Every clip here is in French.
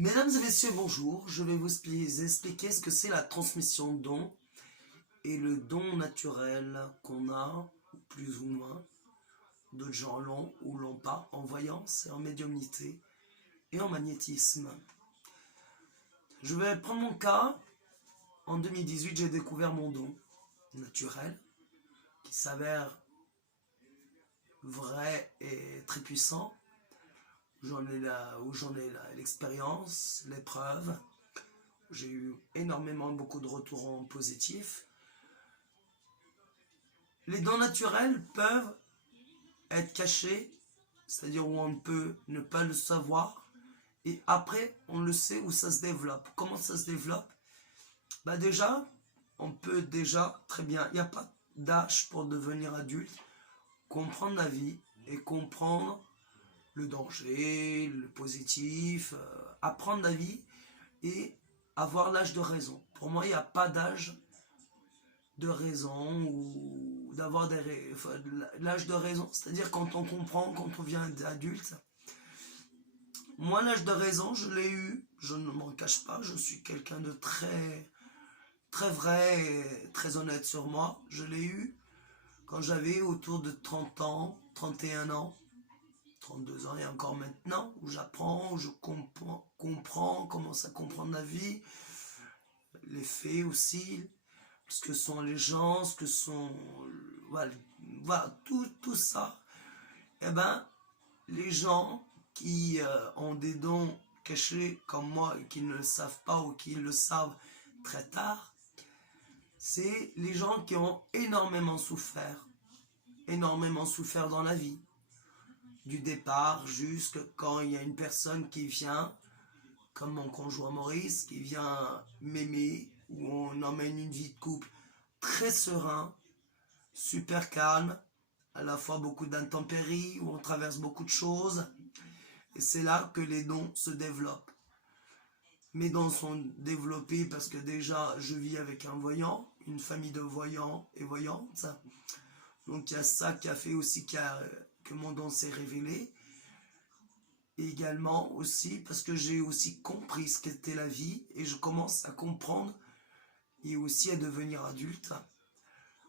Mesdames et messieurs, bonjour. Je vais vous expliquer ce que c'est la transmission de dons et le don naturel qu'on a, plus ou moins. D'autres gens l'ont ou l'ont pas en voyance et en médiumnité et en magnétisme. Je vais prendre mon cas. En 2018, j'ai découvert mon don naturel qui s'avère vrai et très puissant. J'en ai l'expérience, l'épreuve. J'ai eu beaucoup de retours en positif. Les dons naturels peuvent être cachés, c'est-à-dire où on peut ne pas le savoir, et après on le sait où ça se développe. Comment ça se développe? Déjà, on peut très bien, il n'y a pas d'âge pour devenir adulte, comprendre la vie et comprendre le danger, le positif, apprendre la vie et avoir l'âge de raison. Pour moi, il n'y a pas d'âge de raison ou d'avoir l'âge de raison, c'est-à-dire quand on comprend, quand on vient adulte. Moi, l'âge de raison, je l'ai eu, je ne m'en cache pas, je suis quelqu'un de très vrai et très honnête sur moi. Je l'ai eu quand j'avais autour de 30 ans, 31 ans, 32 ans et encore maintenant, où j'apprends, où je comprends, commence à comprendre la vie, les faits aussi, ce que sont les gens, ce que sont... Voilà, tout ça. Les gens qui ont des dons cachés comme moi et qui ne le savent pas ou qui le savent très tard, c'est les gens qui ont énormément souffert dans la vie. Du départ jusqu'à quand il y a une personne qui vient, comme mon conjoint Maurice, qui vient m'aimer, où on emmène une vie de couple très serein, super calme, à la fois beaucoup d'intempéries, où on traverse beaucoup de choses. Et c'est là que les dons se développent. Mes dons sont développés parce que déjà, je vis avec un voyant, une famille de voyants et voyantes. Donc il y a ça qui a fait aussi que mon don s'est révélé. Et également aussi parce que j'ai aussi compris ce qu'était la vie et je commence à comprendre et aussi à devenir adulte.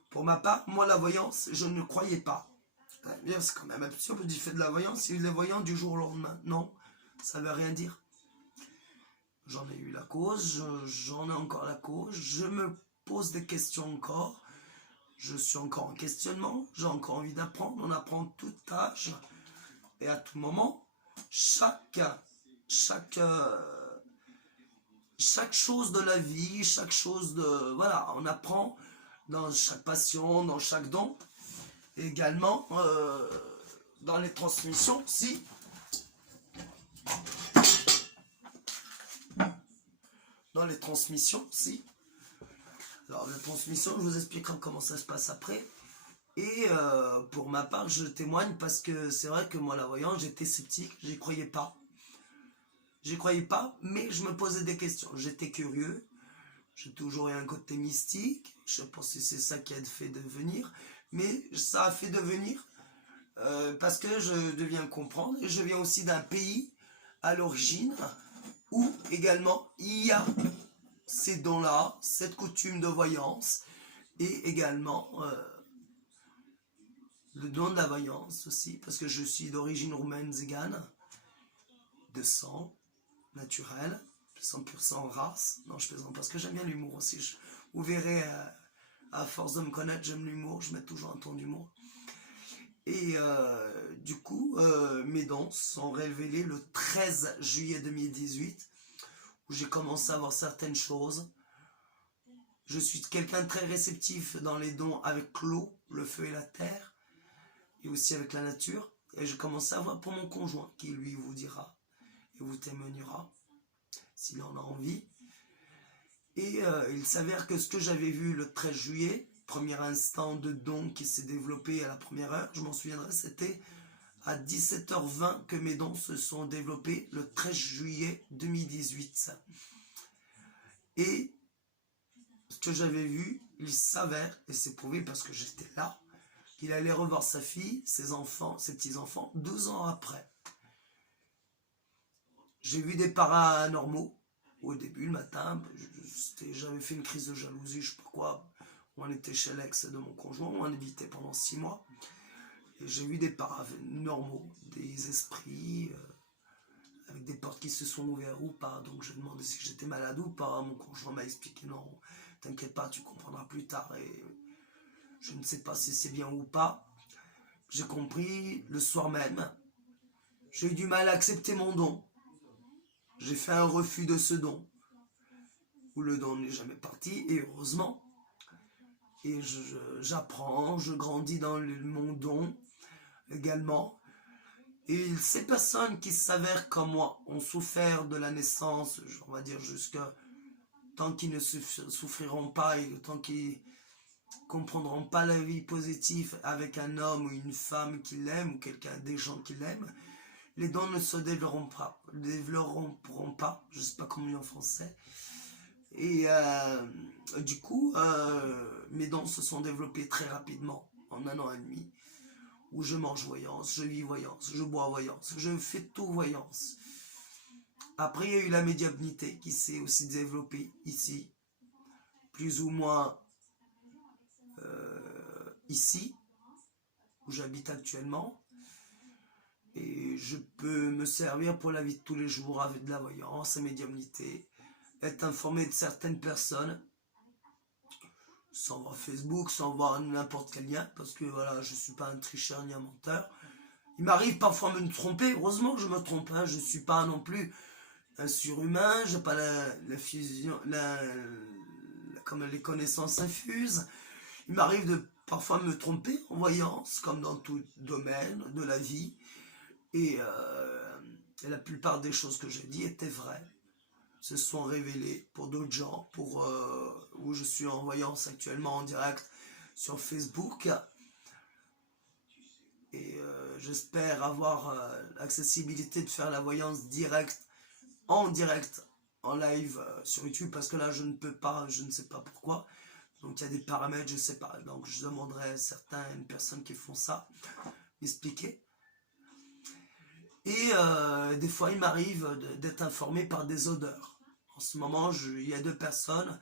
Pour ma part, moi la voyance, je ne croyais pas. C'est quand même absurde du fait de la voyance, il est voyant du jour au lendemain. Non, ça ne veut rien dire. J'en ai eu la cause, j'en ai encore la cause, je me pose des questions encore, je suis encore en questionnement, j'ai encore envie d'apprendre, on apprend tout âge et à tout moment. Chaque chose de la vie, chaque chose de... Voilà, on apprend dans chaque passion, dans chaque don. Et également, dans les transmissions, si. Dans les transmissions, si. Alors, la transmission, je vous expliquerai comment ça se passe après. Et pour ma part, je témoigne parce que c'est vrai que moi, la voyance, j'étais sceptique, j'y croyais pas. J'y croyais pas, mais je me posais des questions. J'étais curieux, j'ai toujours eu un côté mystique. Je pense que c'est ça qui a fait devenir. Mais ça a fait devenir parce que je deviens comprendre. Et je viens aussi d'un pays à l'origine où également il y a ces dons-là, cette coutume de voyance et également le don de la voyance aussi, parce que je suis d'origine roumaine zigane, de sang naturel, 100% race. Non, je plaisante parce que j'aime bien l'humour aussi. Vous verrez, à force de me connaître, j'aime l'humour, je mets toujours un ton d'humour. Et du coup, mes dons sont révélés le 13 juillet 2018, où j'ai commencé à voir certaines choses. Je suis quelqu'un de très réceptif dans les dons avec l'eau, le feu et la terre, et aussi avec la nature. Et j'ai commencé à voir pour mon conjoint, qui lui vous dira et vous témoignera, s'il en a envie. Et il s'avère que ce que j'avais vu le 13 juillet, premier instant de don qui s'est développé à la première heure, je m'en souviendrai, c'était à 17h20 que mes dons se sont développés le 13 juillet 2018. Et ce que j'avais vu, il s'avère, et c'est prouvé parce que j'étais là, qu'il allait revoir sa fille, ses enfants, ses petits-enfants, 12 ans après. J'ai vu des paranormaux au début, le matin. J'avais fait une crise de jalousie, je sais pas quoi. On était chez l'ex de mon conjoint, on habitait pendant 6 mois. Et j'ai vu des paranormaux, des esprits, avec des portes qui se sont ouvertes ou pas. Donc j'ai demandé si j'étais malade ou pas. Mon conjoint m'a expliqué non, t'inquiète pas, tu comprendras plus tard. Et je ne sais pas si c'est bien ou pas. J'ai compris le soir même. J'ai eu du mal à accepter mon don. J'ai fait un refus de ce don. Où le don n'est jamais parti, et heureusement. Et j'apprends, je grandis dans mon don également. Et ces personnes qui s'avèrent comme moi ont souffert de la naissance, on va dire jusqu'à tant qu'ils ne souffriront pas et tant qu'ils comprendront pas la vie positive avec un homme ou une femme qui l'aime ou quelqu'un des gens qui l'aiment, les dons ne se développeront pas, je sais pas comment on dit en français. Et du coup, mes dons se sont développés très rapidement, en 1 an et demi, où je mange voyance, je vis voyance, je bois voyance, je fais tout voyance. Après, il y a eu la médiumnité qui s'est aussi développée ici, plus ou moins ici, où j'habite actuellement. Et je peux me servir pour la vie de tous les jours avec de la voyance, la médiumnité, être informé de certaines personnes, sans voir Facebook, sans voir n'importe quel lien, parce que voilà, je ne suis pas un tricheur ni un menteur. Il m'arrive parfois de me tromper, heureusement que je me trompe, hein. Je ne suis pas non plus un surhumain, je n'ai pas la fusion, comme les connaissances infuses. Il m'arrive de parfois me tromper en voyance, comme dans tout domaine de la vie, et la plupart des choses que j'ai dit étaient vraies, se sont révélées pour d'autres gens, où je suis en voyance actuellement en direct sur Facebook. Et j'espère avoir l'accessibilité de faire la voyance en direct, en live sur YouTube, parce que là je ne peux pas, je ne sais pas pourquoi. Donc il y a des paramètres, je ne sais pas. Donc je demanderai à certaines personnes qui font ça m'expliquer. Et des fois il m'arrive d'être informé par des odeurs. En ce moment il y a 2 personnes,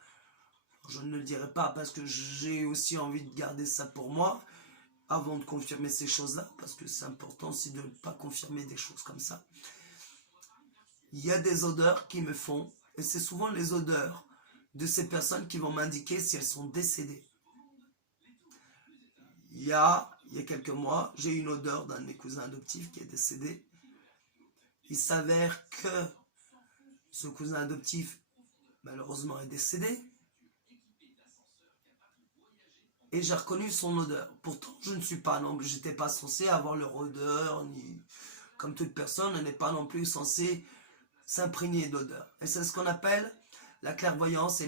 je ne le dirai pas parce que j'ai aussi envie de garder ça pour moi, avant de confirmer ces choses-là, parce que c'est important aussi de ne pas confirmer des choses comme ça. Il y a des odeurs qui me font, et c'est souvent les odeurs de ces personnes qui vont m'indiquer si elles sont décédées. Il y a quelques mois, j'ai eu une odeur d'un de mes cousins adoptifs qui est décédé. Il s'avère que ce cousin adoptif, malheureusement, est décédé. Et j'ai reconnu son odeur. Pourtant, je ne suis pas non plus, j'étais pas censé avoir leur odeur, ni comme toute personne, on n'est pas non plus censé s'imprégner d'odeur. Et c'est ce qu'on appelle la clairvoyance et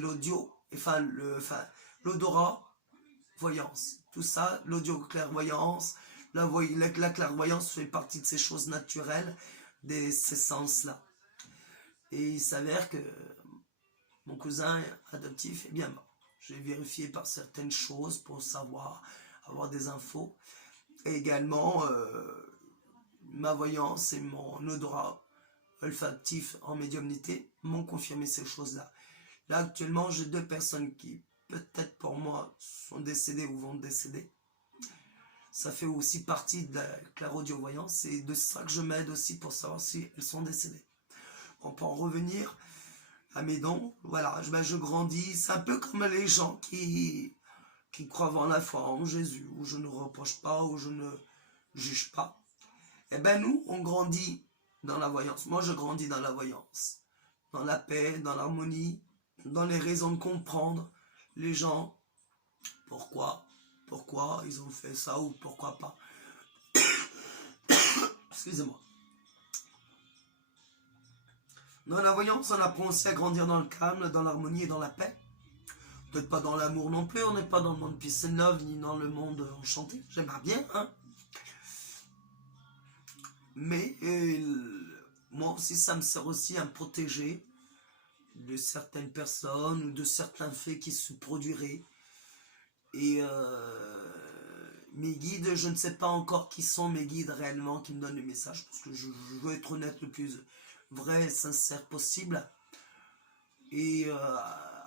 l'odorat voyance. Tout ça, l'audio clairvoyance, la clairvoyance fait partie de ces choses naturelles, ces sens-là. Et il s'avère que mon cousin adoptif est bien mort. J'ai vérifié par certaines choses pour savoir, avoir des infos. Et également, ma voyance et mon odorat olfactif en médiumnité m'ont confirmé ces choses-là. Là, actuellement, j'ai 2 personnes qui, peut-être pour moi, sont décédées ou vont décéder. Ça fait aussi partie de la clairaudiovoyance. C'est de ça que je m'aide aussi pour savoir si elles sont décédées. On peut en revenir à mes dons. Voilà, je grandis. C'est un peu comme les gens qui croient en la foi en Jésus, où je ne reproche pas, où je ne juge pas. Eh bien, nous, on grandit dans la voyance. Moi, je grandis dans la voyance, dans la paix, dans l'harmonie, dans les raisons de comprendre les gens, pourquoi ils ont fait ça ou pourquoi pas. Excusez-moi. Dans la voyance, on apprend aussi à grandir dans le calme, dans l'harmonie et dans la paix. Peut-être pas dans l'amour non plus, on n'est pas dans le monde peace and love, ni dans le monde enchanté. J'aimerais bien, hein. Mais moi aussi, ça me sert aussi à me protéger de certaines personnes ou de certains faits qui se produiraient. Et mes guides, je ne sais pas encore qui sont mes guides réellement qui me donnent les messages, parce que je veux être honnête vrai et sincère possible. Et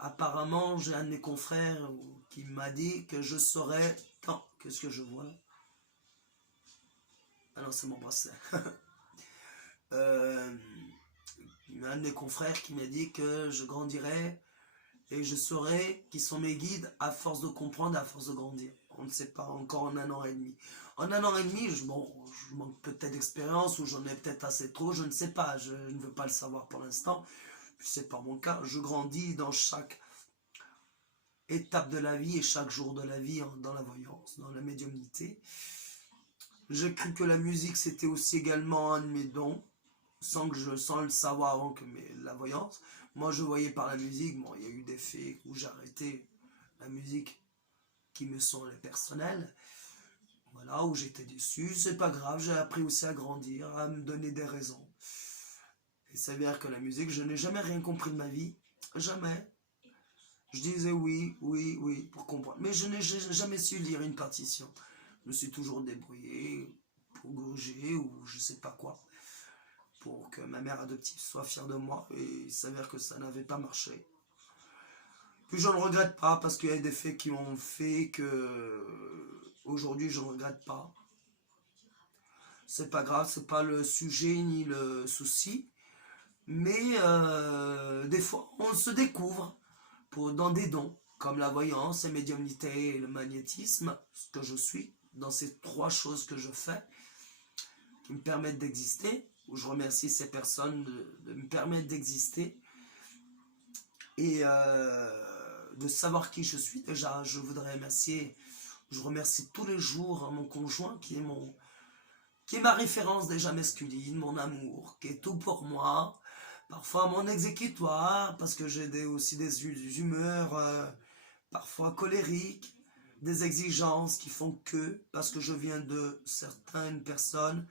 apparemment, j'ai un de mes confrères qui m'a dit que je saurais tant. Qu'est-ce que je vois là? Ah non, c'est mon bracelet. euh, un de mes confrères qui m'a dit que je grandirais et je saurais qui sont mes guides à force de comprendre, à force de grandir. On ne sait pas, encore en 1 an et demi. En 1 an et demi, je manque peut-être d'expérience ou j'en ai peut-être assez trop, je ne sais pas, je ne veux pas le savoir pour l'instant. C'est pas mon cas, je grandis dans chaque étape de la vie et chaque jour de la vie dans la voyance, dans la médiumnité. J'ai cru que la musique c'était aussi également un de mes dons, sans le savoir avant que la voyance. Moi je voyais par la musique, bon il y a eu des faits où j'ai arrêté la musique qui me sont les personnels, voilà, où j'étais déçu, c'est pas grave, j'ai appris aussi à grandir, à me donner des raisons. Il s'avère que la musique, je n'ai jamais rien compris de ma vie, jamais. Je disais oui, oui, oui, pour comprendre. Mais je n'ai jamais su lire une partition. Je me suis toujours débrouillé pour gruger ou je sais pas quoi. Pour que ma mère adoptive soit fière de moi. Et il s'avère que ça n'avait pas marché. Puis je ne regrette pas parce qu'il y a des faits qui ont fait que aujourd'hui je ne regrette pas. C'est pas grave, c'est pas le sujet ni le souci. Mais des fois on se découvre dans des dons, comme la voyance, la médiumnité et le magnétisme, ce que je suis, dans ces 3 choses que je fais, qui me permettent d'exister, où je remercie ces personnes de me permettre d'exister, et de savoir qui je suis. Déjà, je voudrais remercier, je remercie tous les jours mon conjoint, qui est ma référence déjà masculine, mon amour, qui est tout pour moi, parfois mon exécutoire, parce que j'ai aussi des humeurs parfois colériques, des exigences qui font que, parce que je viens de certaines personnes,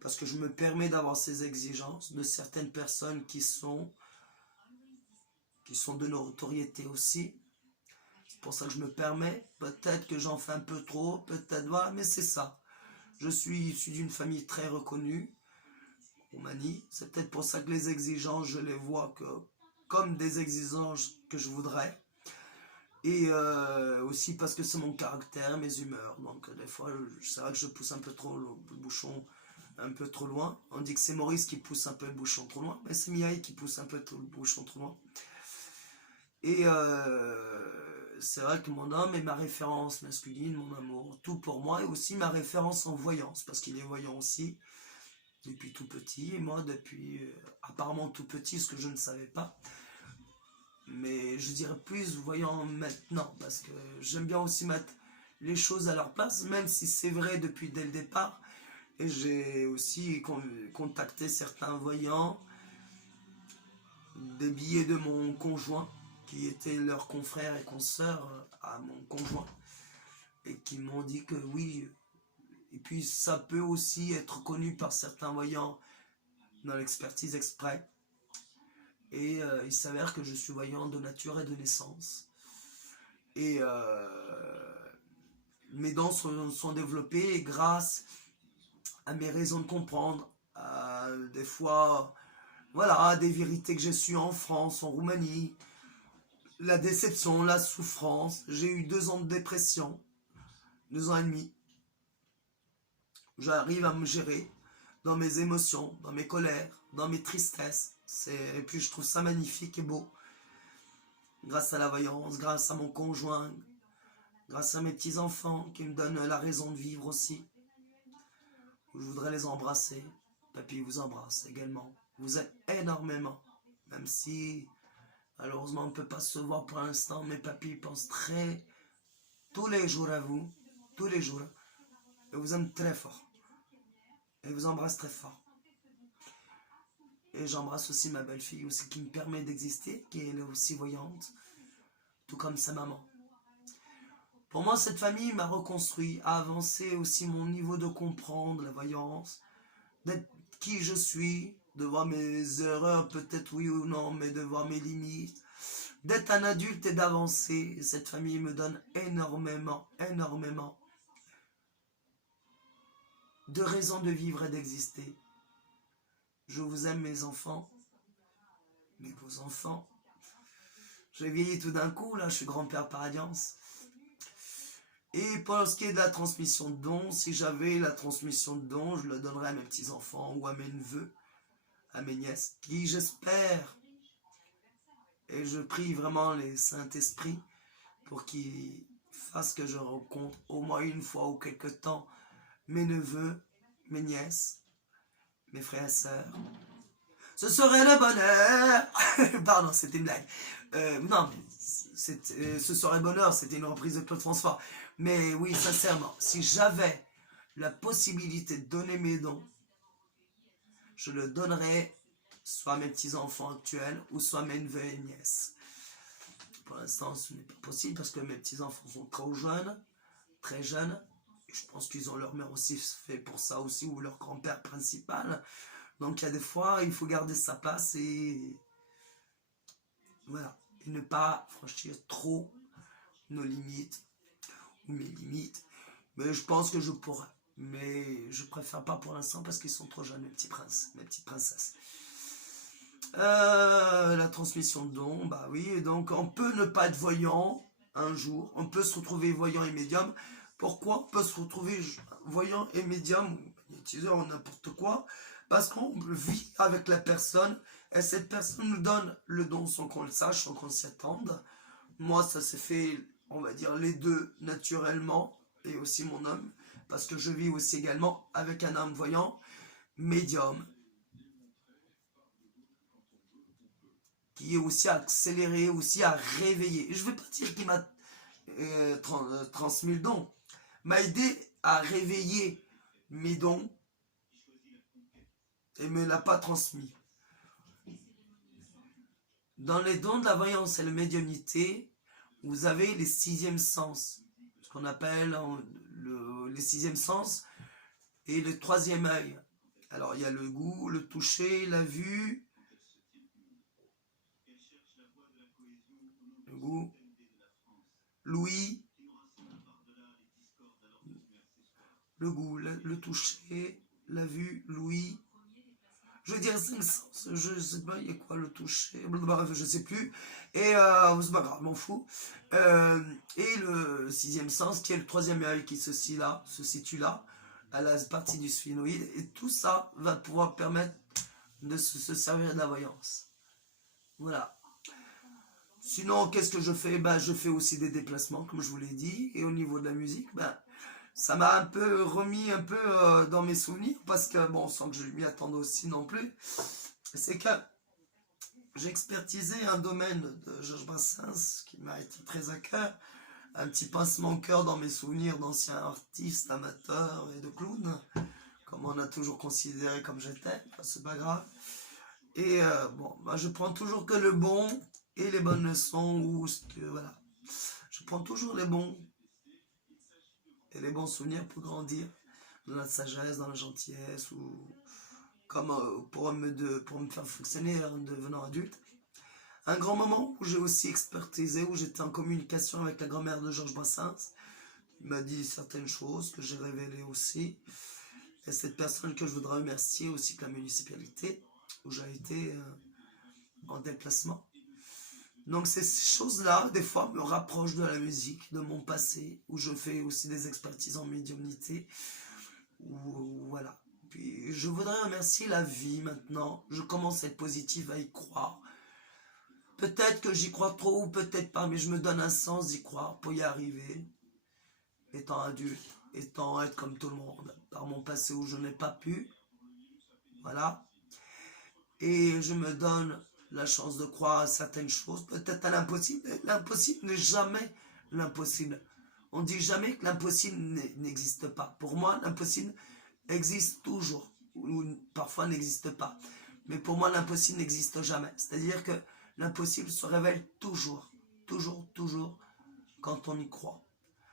parce que je me permets d'avoir ces exigences, de certaines personnes qui sont de notoriété aussi. C'est pour ça que je me permets, peut-être que j'en fais un peu trop, peut-être, voilà, mais c'est ça. Je suis issu d'une famille très reconnue, Roumanie. C'est peut-être pour ça que les exigences, je les vois comme des exigences que je voudrais. Et aussi parce que c'est mon caractère, mes humeurs. Donc des fois, c'est vrai que je pousse un peu trop le bouchon, un peu trop loin. On dit que c'est Maurice qui pousse un peu le bouchon trop loin, mais c'est Miaï qui pousse un peu le bouchon trop loin. Et c'est vrai que mon homme est ma référence masculine, mon amour, tout pour moi, et aussi ma référence en voyance, parce qu'il est voyant aussi, depuis tout petit, et moi depuis apparemment tout petit, ce que je ne savais pas. Mais je dirais plus voyant maintenant, parce que j'aime bien aussi mettre les choses à leur place, même si c'est vrai depuis dès le départ. Et j'ai aussi contacté certains voyants, des billets de mon conjoint, qui étaient leurs confrères et consoeurs à mon conjoint, et qui m'ont dit que oui. Et puis ça peut aussi être connu par certains voyants dans l'expertise exprès. Et il s'avère que je suis voyant de nature et de naissance. Et mes dons sont développées grâce à mes raisons de comprendre, à des fois, voilà, des vérités que j'ai sues en France, en Roumanie, la déception, la souffrance. J'ai eu 2 ans de dépression, 2 ans et demi. J'arrive à me gérer dans mes émotions, dans mes colères, dans mes tristesses. Et puis je trouve ça magnifique et beau. Grâce à la voyance, grâce à mon conjoint, grâce à mes petits-enfants qui me donnent la raison de vivre aussi. Je voudrais les embrasser. Papy vous embrasse également. Vous êtes énormément. Même si, malheureusement, on ne peut pas se voir pour l'instant, mais papy pense tous les jours à vous. Tous les jours. Et vous aime très fort. Et vous embrasse très fort. Et j'embrasse aussi ma belle-fille aussi qui me permet d'exister, qui est aussi voyante, tout comme sa maman. Pour moi, cette famille m'a reconstruit, a avancé aussi mon niveau de comprendre la voyance, d'être qui je suis, de voir mes erreurs, peut-être oui ou non, mais de voir mes limites, d'être un adulte et d'avancer. Et cette famille me donne énormément, énormément de raisons de vivre et d'exister. Je vous aime mes enfants, mes beaux enfants. J'ai vieilli tout d'un coup, là je suis grand-père par alliance. Et pour ce qui est de la transmission de dons, si j'avais la transmission de dons, je le donnerais à mes petits-enfants ou à mes neveux, à mes nièces, qui j'espère, et je prie vraiment les Saint-Esprits pour qu'ils fassent que je rencontre au moins une fois ou quelque temps mes neveux, mes nièces, mes frères et sœurs. Ce serait le bonheur. Pardon, c'était une blague. Non, ce serait le bonheur, c'était une reprise de Claude François. Mais oui, sincèrement, si j'avais la possibilité de donner mes dons, je le donnerais soit à mes petits-enfants actuels ou soit à mes neveux et nièces. Pour l'instant, ce n'est pas possible parce que mes petits-enfants sont trop jeunes, très jeunes. Et je pense qu'ils ont leur mère aussi fait pour ça aussi, ou leur grand-père principal. Donc il y a des fois, il faut garder sa place et voilà. Et ne pas franchir trop nos limites ou mes limites. Mais je pense que je pourrais. Mais je préfère pas pour l'instant parce qu'ils sont trop jeunes, mes petits princes, mes petites princesses. La transmission de dons, bah oui. Et donc on peut ne pas être voyant un jour. On peut se retrouver voyant et médium. Pourquoi on peut se retrouver voyant et médium, ou magnétiseur ou n'importe quoi? Parce qu'on vit avec la personne et cette personne nous donne le don sans qu'on le sache, sans qu'on s'y attende. Moi, ça s'est fait, on va dire, les deux naturellement, et aussi mon homme, parce que je vis aussi également avec un homme voyant, médium, qui est aussi accéléré, aussi à réveiller. Et je ne vais pas dire qu'il m'a transmis le don, m'a aidé à réveiller mes dons, et ne me l'a pas transmis. Dans les dons de la voyance et la médiumnité, vous avez les sixièmes sens, ce qu'on appelle les sixièmes sens, et le troisième œil. Alors il y a le goût, le toucher, la vue, le goût, l'ouïe, le goût, le toucher, la vue, l'ouïe. Je veux dire 5 sens, je sais pas, il y a quoi, le toucher, bref, je sais plus. Et c'est pas grave, je m'en fous. Et le sixième sens, qui est le troisième œil, qui se situe là, à la partie du sphénoïde. Et tout ça va pouvoir permettre de se servir de la voyance. Voilà. Sinon, qu'est-ce que je fais? Ben, je fais aussi des déplacements, comme je vous l'ai dit. Et au niveau de la musique, ben, ça m'a un peu remis dans mes souvenirs, parce que, bon, sans que je m'y attende aussi non plus, c'est que j'ai expertisé un domaine de Georges Brassens qui m'a été très à cœur, un petit pincement au cœur dans mes souvenirs d'anciens artistes, amateurs et de clowns, comme on a toujours considéré comme j'étais, enfin, c'est pas grave. Et bon, ben, je prends toujours que le bon et les bonnes leçons, ou voilà. Je prends toujours les bons et les bons souvenirs pour grandir dans la sagesse, dans la gentillesse, ou comme pour me faire fonctionner en devenant adulte. Un grand moment où j'ai aussi expertisé, où j'étais en communication avec la grand-mère de Georges Brassens. Il m'a dit certaines choses que j'ai révélées aussi. Et cette personne que je voudrais remercier, aussi que la municipalité, où j'ai été en déplacement. Donc ces choses-là, des fois, me rapprochent de la musique, de mon passé, où je fais aussi des expertises en médiumnité. Voilà. Puis je voudrais remercier la vie maintenant. Je commence à être positive, à y croire. Peut-être que j'y crois trop ou peut-être pas, mais je me donne un sens d'y croire pour y arriver. Étant adulte, être comme tout le monde, par mon passé où je n'ai pas pu. Voilà. Et je me donne la chance de croire à certaines choses, peut-être à l'impossible. L'impossible n'est jamais l'impossible. On dit jamais que l'impossible n'existe pas. Pour moi, l'impossible existe toujours, ou parfois n'existe pas. Mais pour moi, l'impossible n'existe jamais. C'est-à-dire que l'impossible se révèle toujours, toujours, toujours, quand on y croit.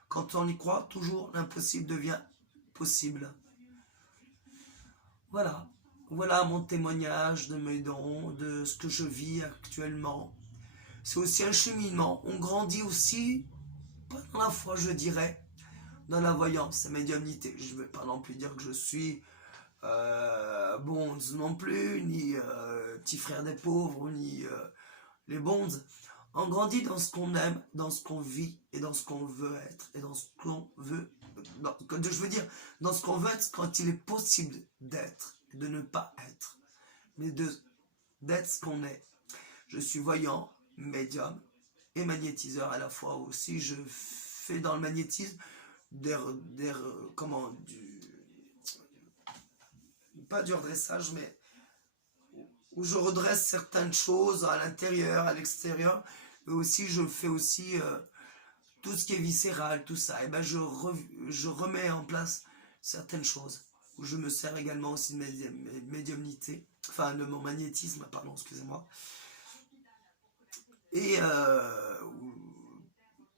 Quand on y croit, toujours, l'impossible devient possible. Voilà. Voilà mon témoignage de mes dons, de ce que je vis actuellement. C'est aussi un cheminement. On grandit aussi, pas dans la foi, je dirais, dans la voyance, la médiumnité. Je ne vais pas non plus dire que je suis bonds non plus, ni petit frère des pauvres, ni les bonds. On grandit dans ce qu'on aime, dans ce qu'on vit et dans ce qu'on veut être et dans ce qu'on veut. Je veux dire, dans ce qu'on veut être quand il est possible d'être, de ne pas être, mais d'être ce qu'on est. Je suis voyant, médium et magnétiseur à la fois aussi. Je fais dans le magnétisme pas du redressage, mais où je redresse certaines choses à l'intérieur, à l'extérieur, et aussi je fais aussi tout ce qui est viscéral, tout ça. Et ben je remets en place certaines choses, où je me sers également aussi de médiumnité, enfin de mon magnétisme, pardon, excusez-moi. Et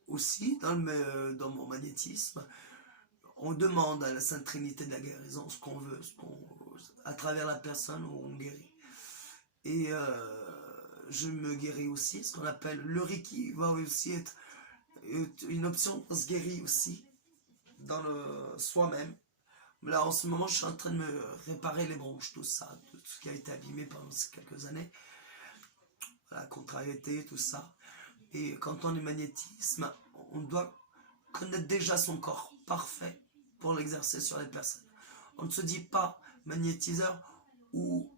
aussi dans mon magnétisme, on demande à la Sainte Trinité de la guérison ce qu'on veut, à travers la personne où on guérit. Et je me guéris aussi, ce qu'on appelle le Reiki va aussi être une option, on se guérit aussi dans le soi-même. Là en ce moment je suis en train de me réparer les bronches, tout ça, tout ce qui a été abîmé pendant ces quelques années, la contrariété, tout ça. Et quand on est magnétisme, on doit connaître déjà son corps parfait pour l'exercer sur les personnes. On ne se dit pas magnétiseur ou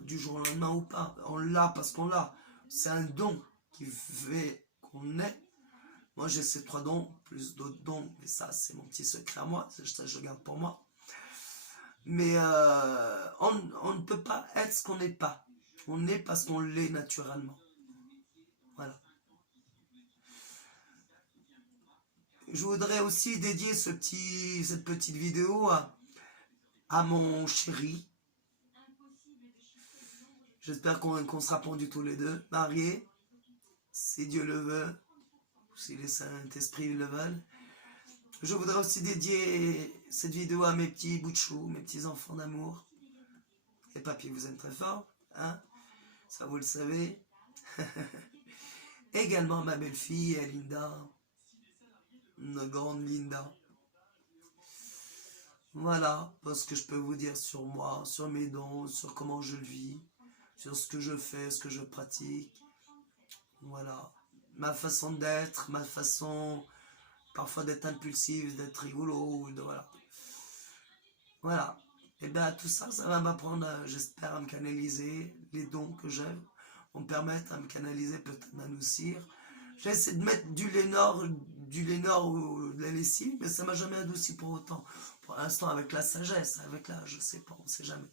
du jour au lendemain ou pas. On l'a parce qu'on l'a. C'est un don qui fait qu'on est. Moi j'ai ces 3 dons, plus d'autres dons, mais ça c'est mon petit secret à moi, ça je le garde pour moi. Mais on ne peut pas être ce qu'on n'est pas. On est parce qu'on l'est naturellement. Voilà. Je voudrais aussi dédier cette petite vidéo à mon chéri. J'espère qu'on sera pendus tous les deux, mariés, si Dieu le veut, si les Saint-Esprit le veulent. Je voudrais aussi dédier cette vidéo à mes petits bouts de chou, mes petits enfants d'amour. Et papy vous aime très fort, hein, ça vous le savez. Également ma belle-fille, Linda, une grande Linda. Voilà, parce que je peux vous dire sur moi, sur mes dons, sur comment je le vis, sur ce que je fais, ce que je pratique. Voilà, ma façon d'être, ma façon parfois d'être impulsive, d'être rigolo, voilà. Voilà, et bien tout ça, ça va m'apprendre, j'espère, à me canaliser. Les dons que j'ai vont me permettre à me canaliser, peut-être m'adoucir. J'ai essayé de mettre du Lénore ou de la lessive, mais ça m'a jamais adouci pour autant. Pour l'instant, avec la sagesse, avec l'âge, je sais pas, on sait jamais.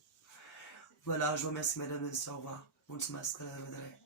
Voilà, je vous remercie, mesdames et messieurs, au revoir. Mulțumesc, la revedere.